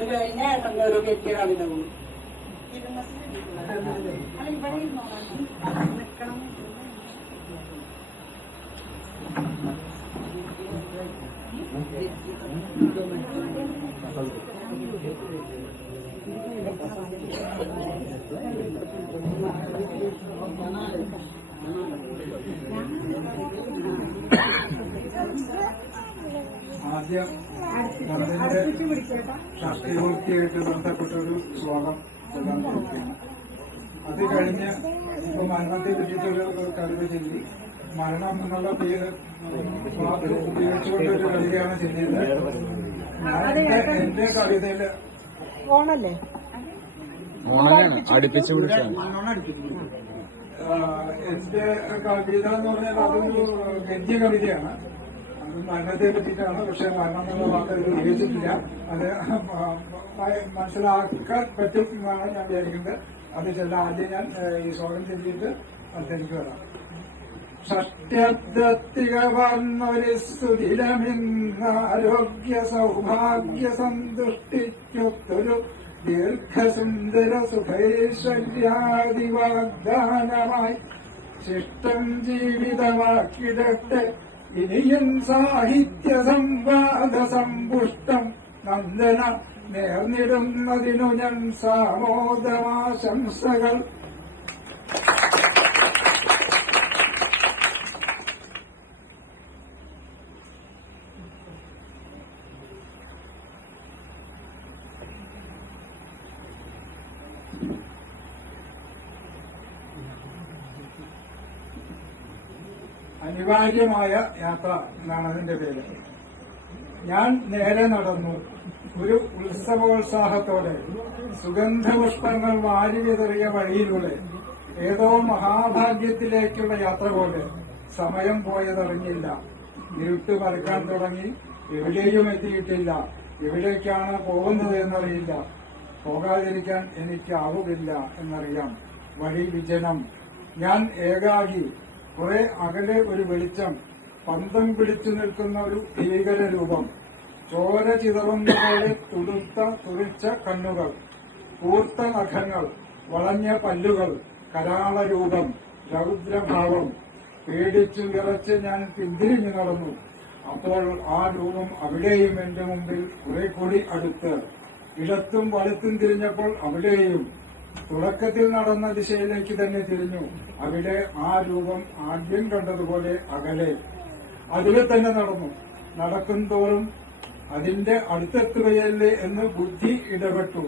അത് കഴിഞ്ഞ ഏട്ടന്നൊരു കെട്ടിയ കളിത പോകും. ആദ്യം ഷഷ്ടിപൂർത്തിയായിട്ട് ബന്ധപ്പെട്ടൊരു ശ്ലോകം ചൊല്ലാൻ ശ്രമിക്കുകയാണ്. അത് കഴിഞ്ഞ് ഇപ്പൊ മരണത്തെ പറ്റിയിട്ടൊരു കവിത ചൊല്ലി മരണം എന്നുള്ള പേര് ഉപയോഗിച്ചുകൊണ്ടൊരു കവിതയാണ് ചെല്ലിയത്. എന്റെ കവിതയില് ഓണല്ലേ അടുപ്പിച്ചു എന്റെ കവിത എന്ന് പറഞ്ഞാൽ അതൊരു ഗദ്യ കവിതയാണ്. അത് മരണത്തെ പറ്റിയിട്ടാണ്. പക്ഷെ മരണം എന്നുള്ള വാക്ക് ഇത് ഉപയോഗിച്ചിട്ടില്ല. അത് മനസ്സിലാക്കാൻ പറ്റും എന്നാണ് ഞാൻ വിചാരിക്കുന്നത്. അത് ആദ്യം ഞാൻ ഈ ശ്ലോകം ചെല്ലിയിട്ട് അടുത്തേക്ക് വരാം. ഷഷ്ട്യത്തികവർണ്ണൊരു സുധിരമിന്നാരോഗ്യ സൗഭാഗ്യ സന്തുഷ്ടിക്കൊത്തൊരു ദീർഘസുന്ദര സുഖൈശ്വര്യാദിവാഗ്ദാനമായി ശിഷ്ടം ജീവിതമാക്കിടട്ടെ ഇനിയും സാഹിത്യ സംവാദ സമ്പുഷ്ടം നന്ദന നേർന്നിടുന്നതിനു ഞാൻ സാമോദമാശംസകൾ. അനിവാര്യമായ യാത്ര എന്നാണ് അതിന്റെ പേര്. ഞാൻ നേരെ നടന്നു. ഒരു ഉത്സവോത്സാഹത്തോടെ സുഗന്ധപുഷ്പങ്ങൾ വാരി വിതറിയ വഴിയിലൂടെ ഏതോ മഹാഭാഗ്യത്തിലേക്കുള്ള യാത്ര പോലെ സമയം പോയതറിഞ്ഞില്ല. ഇരുട്ട് പരക്കാൻ തുടങ്ങി. എവിടെയും എത്തിയിട്ടില്ല. എവിടേക്കാണ് പോകുന്നത് എന്നറിയില്ല. പോകാതിരിക്കാൻ എനിക്കാവുകയില്ല എന്നറിയാം. വഴി വിജനം. ഞാൻ ഏകാകി. കുറെ അകലെ ഒരു വെളിച്ചം. പന്തം പിടിച്ചു നിൽക്കുന്ന ഒരു ഭീകര രൂപം. ചോര ചിതറുന്ന പോലെ തുറിച്ച കണ്ണുകൾ, കൂർത്ത നഖങ്ങൾ, വളഞ്ഞ പല്ലുകൾ, കരാള രൂപം, രൗദ്രഭാവം. പേടിച്ചു വിറച്ച് ഞാൻ പിന്തിരിഞ്ഞു നടന്നു. അപ്പോൾ ആ രൂപം അവിടെയും എന്റെ മുമ്പിൽ കുറെ കൂടി അടുത്ത്. ഇടത്തും വലത്തും തിരിഞ്ഞപ്പോൾ അവിടെയും. തുടക്കത്തിൽ നടന്ന ദിശയിലേക്ക് തന്നെ തിരിഞ്ഞു. അവിടെ ആ രൂപം ആദ്യം കണ്ടതുപോലെ അകലെ. അതിലെ തന്നെ നടന്നു. നടക്കും തോറും അതിന്റെ അടുത്തെത്തുകയല്ലേ എന്ന് ബുദ്ധി ഇടപെട്ടു.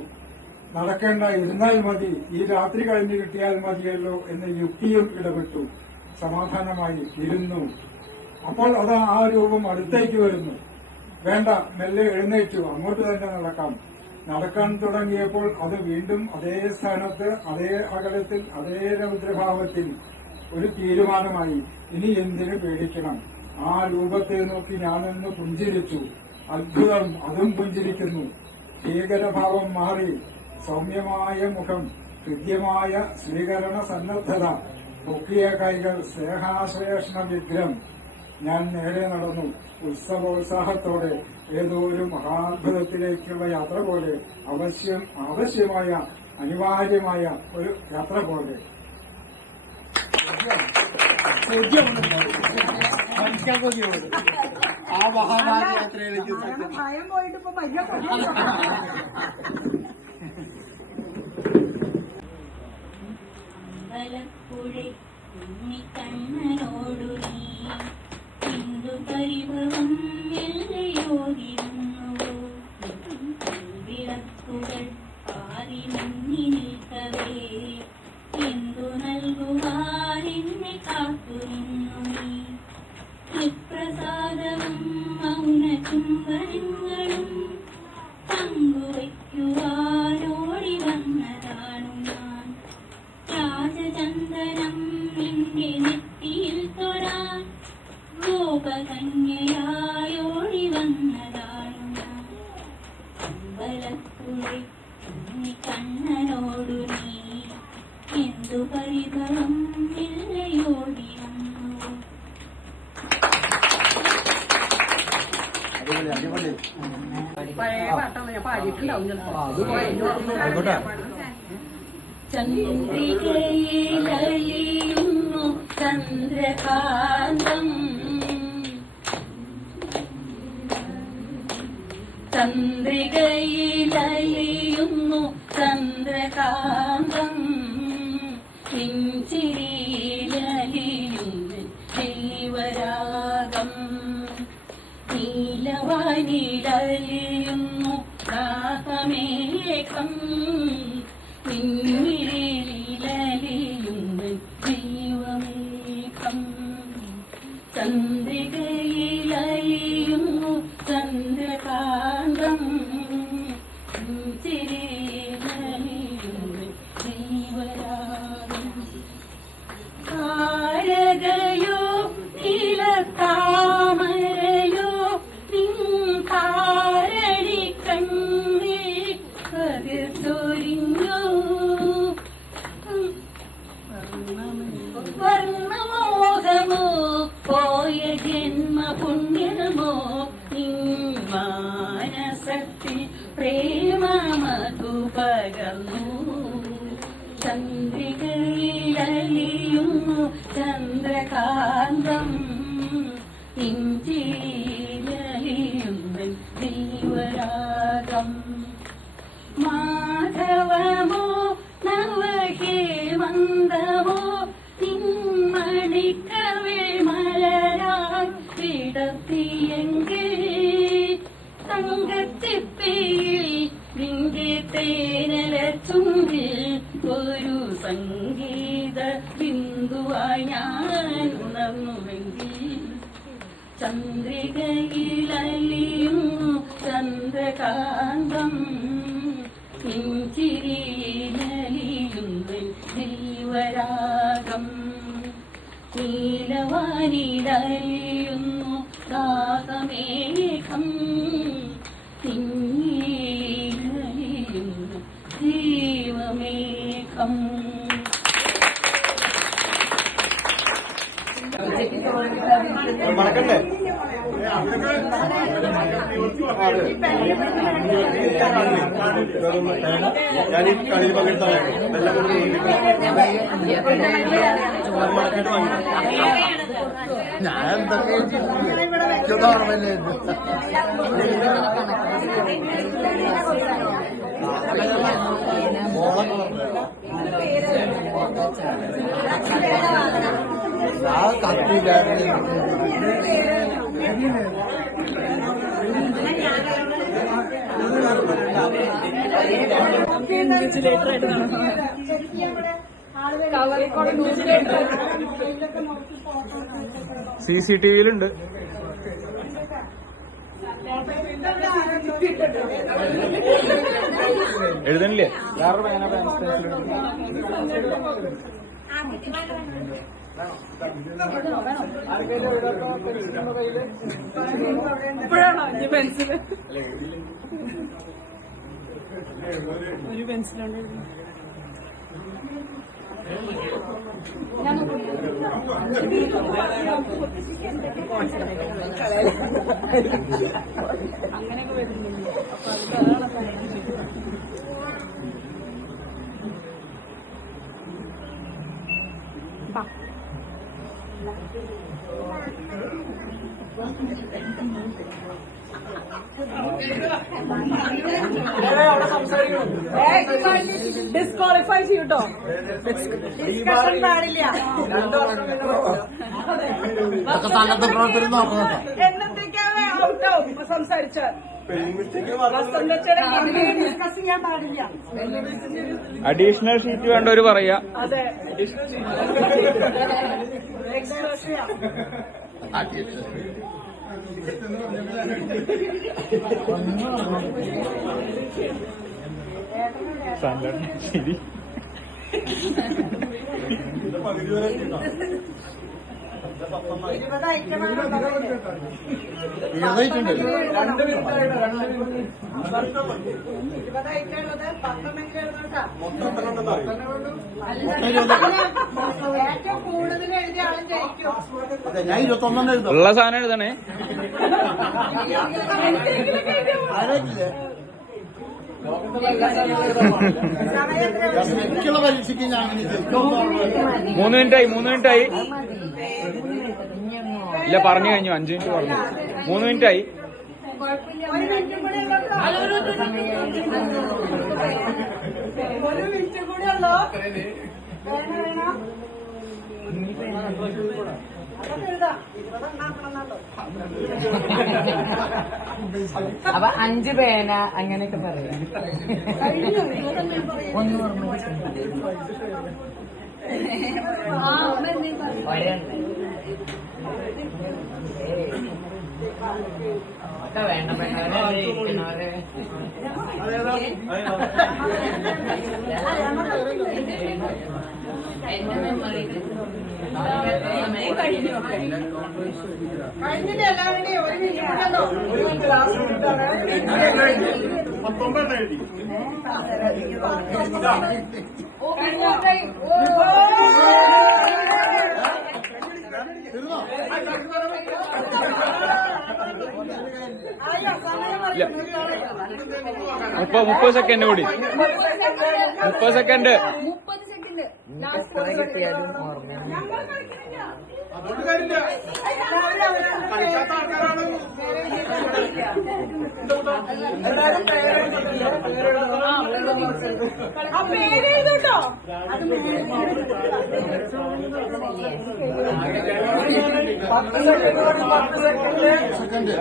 നടക്കേണ്ട, ഇരുന്നാൽ മതി, ഈ രാത്രി കഴിഞ്ഞ് കിട്ടിയാൽ മതിയല്ലോ എന്ന് യുക്തിയും ഇടപെട്ടു. സമാധാനമായി ഇരുന്നു. അപ്പോൾ അത് ആ രൂപം അടുത്തേക്ക് വരുന്നു. വേണ്ട, മെല്ലെ എഴുന്നേറ്റു, അങ്ങോട്ട് തന്നെ നടക്കാം. നടക്കാൻ തുടങ്ങിയപ്പോൾ അത് വീണ്ടും അതേ സ്ഥാനത്ത്, അതേ അകലത്തിൽ, അതേ രൗദ്രഭാവത്തിൽ. ഒരു തീരുമാനമായി. ഇനി എന്തിനു പേടിക്കണം? ആ രൂപത്തെ നോക്കി ഞാനൊന്ന് പുഞ്ചിരിച്ചു. അത്ഭുതം, അതും പുഞ്ചിരിക്കുന്നു. ഭീകരഭാവം മാറി. സൗമ്യമായ മുഖം, ഹൃദ്യമായ സ്വീകരണ സന്നദ്ധത, പൊക്കിയ കൈകൾ, സ്നേഹാശ്ലേഷണ വിഗ്രഹം. ഞാൻ നേരെ നടന്നു. ഉത്സവോത്സാഹത്തോടെ ഏതോ ഒരു മഹാത്ഭുതത്തിലേക്കുള്ള യാത്ര പോലെ. ആവശ്യമായ അനിവാര്യമായ ഒരു യാത്ര പോലെ. ആ മഹായാത്രയിലേക്ക് ഭയം പോയിട്ട് ഇപ്പൊ കണ്ണനോടു നീ ഹിന്ദു പരിഭവം എല്ലയോടിരുന്നു. വിളക്കുകൾ പാറി മുങ്ങി നിൽക്കവേ എന്തു നൽകുവാനെന്നെ കാത്തു നിന്നു നീ. പ്രസാദവും മൗന ചുംബനങ്ങളും പങ്കുവയ്ക്കുവാനോടി വന്നതാണു ഞാൻ. രാജചന്ദനം നിന്റെ നെറ്റിയിൽ തൊടാൻ ഗോപകന്യയായോടി വന്നതാണു ഞാൻ. അമ്പലപ്പുഴി കണ്ണനോടു നീ എന്തു പരിഭവം ഇല്ലയോടി വന്നു. അടിപൊളി. പഴയ പാട്ടാണ് ഞാൻ പാടിയിട്ടുണ്ടാവും ചിലപ്പോ. ആയിക്കോട്ടെ. ചന്ദ്രികയിലലിയുന്നു ചന്ദ്രകാന്തം ചന്ദ്രികയിലലിയുന്നു ചന്ദ്രകാന്തം ിരിയിലലിയുന്നു ദൈവരാഗം നീലവാനിലലിയുന്നു രാഗമേഘം നിന്നിരിയിലലിയുന്നു ദൈവമേഘം ചന്ദ്രികയിലലിയുന്നു ചന്ദ്രകാന്തം ചിരിയിലലിയുന്നു ദൈവരാഗം താരകയോ നീലത്താമരയോ നിൻകാരണി കണ്ണിൽ കതിർതൊരിഞ്ഞു വർണ്ണമോഹമോ പോയ ജന്മപുണ്യമോ നിന്മാനസത്തിൽ പ്രേമമധു പകർന്നു ചന്ദ്രികയിലലിയുന്നു ചന്ദ്രകാന്തം ഇഞ്ചിയിലലിയുന്നു ദൈവരാഗം മാധവമോ നവഹേമന്തമോ നിന്മണിക്കവിൾ മലരാൻ വിടർത്തിയെങ്കിൽ തങ്കത്തിപ്പയിൽ നിന്റെ തേനല ചുണ്ടിൽ ഒരു സംഗീത ബിന്ദുവായി ഞാൻ ഉണർന്നുവെങ്കിൽ ചന്ദ്രികയിലലിയുന്നു ചന്ദ്രകാന്തം ചിരിയിലലിയുന്നു ദൈവരാഗം നീലവാനിലലിയുന്നു രാഗമേഘം നിന്നിലലിയുന്നു ദൈവമേഘം മറക്കണ്ടേ ഞാൻ ഈ കളിയിൽ പങ്കെടുത്താണ് എല്ലാം ഞാൻ എന്തൊക്കെ ഓർമ്മയില്ലേ ഞാൻ കത്തിയില്ലായിരുന്നു CCTVയിലുണ്ട്. എഴുതണില്ലേ? വേറെ ഇപ്പോഴാണോ എന്റെ പെൻസില്? ഒരു പെൻസിലുണ്ട്. അങ്ങനെയൊക്കെ വരുന്നുണ്ട്. അപ്പൊ അതാണ് ഡിസ്ക്വാളിഫൈ ചെയ്യൂട്ടോ. ഡിസ്കഷൻ പാടില്ല. എന്നത്തേക്കാണ് ഔട്ടാവും സംസാരിച്ചാൽ. ഡിസ്കസ് ചെയ്യാൻ പാടില്ല. അഡീഷണൽ ഷീറ്റ് വേണ്ടവര് പറയാ. അതെ, ശരി. 20 ഐറ്റമാണ് ഇരുപതായിട്ടുണ്ടല്ലോ 2 മിനിറ്റ് ആയിട്ട് 2 മിനിറ്റ് 20 ഐറ്റം ഉള്ളത് 10 എഴുതട്ടാ. ഏറ്റവും കൂടുതൽ എഴുതിയ ആളും ജയിക്കും. അതെ ഞാൻ 21 എഴുതാം ഉള്ള സാധനം എഴുതണേ. ആരായിട്ടില്ലേ സമയം എനിക്കുള്ള പരീക്ഷയ്ക്ക് ഞാൻ അങ്ങനെ ജയിക്കും 3 മിനിറ്റായി. ഇല്ല പറഞ്ഞു കഴിഞ്ഞു. 5 മിനിറ്റ് പറഞ്ഞു. 3 മിനിറ്റായി. 1 മിനിറ്റും കൂടി ഉള്ളൂ. 1 മിനിറ്റും കൂടി ഉള്ളൂ. വേണോ അതൊക്കെ എഴുതാം. 20 ഉണ്ടാക്കണമെന്നല്ലോ. അപ്പൊ 5 പേന അങ്ങനെയൊക്കെ പറയാം. ഒന്നും ഓർമ്മ വേണ്ടപ്പെട്ടവരെ ഇരിക്കണവരെ എന്റെ മെമ്മറി കഴിഞ്ഞില്ല എല്ലാവരുടെയും 1 മിനിറ്റ് കൂടി ഉള്ളൂ. 19 എഴുതി ഇല്ല 30 സെക്കൻഡ് കൂടി. 30 സെക്കൻഡ്. എത്ര കിട്ടിയാലും ഓർമ്മ അതുകൊണ്ട് കാര്യമില്ല കളിക്കാത്ത ആൾക്കാരാണ് ആ പേര് എഴുതൂട്ടോ. 10 സെക്കൻഡ്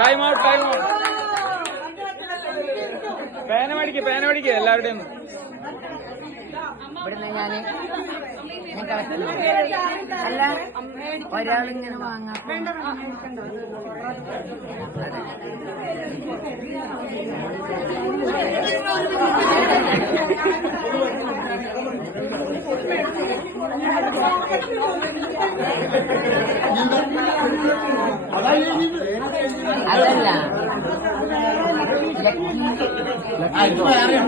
ടൈം ഔട്ട്. പേന മേടിക്കുക എല്ലാവരുടെയും. ഇവിടുന്ന് ഞാൻ കളക്ട് അല്ല ഒരാളിങ്ങനെ വാങ്ങാം. അതല്ല വേറെ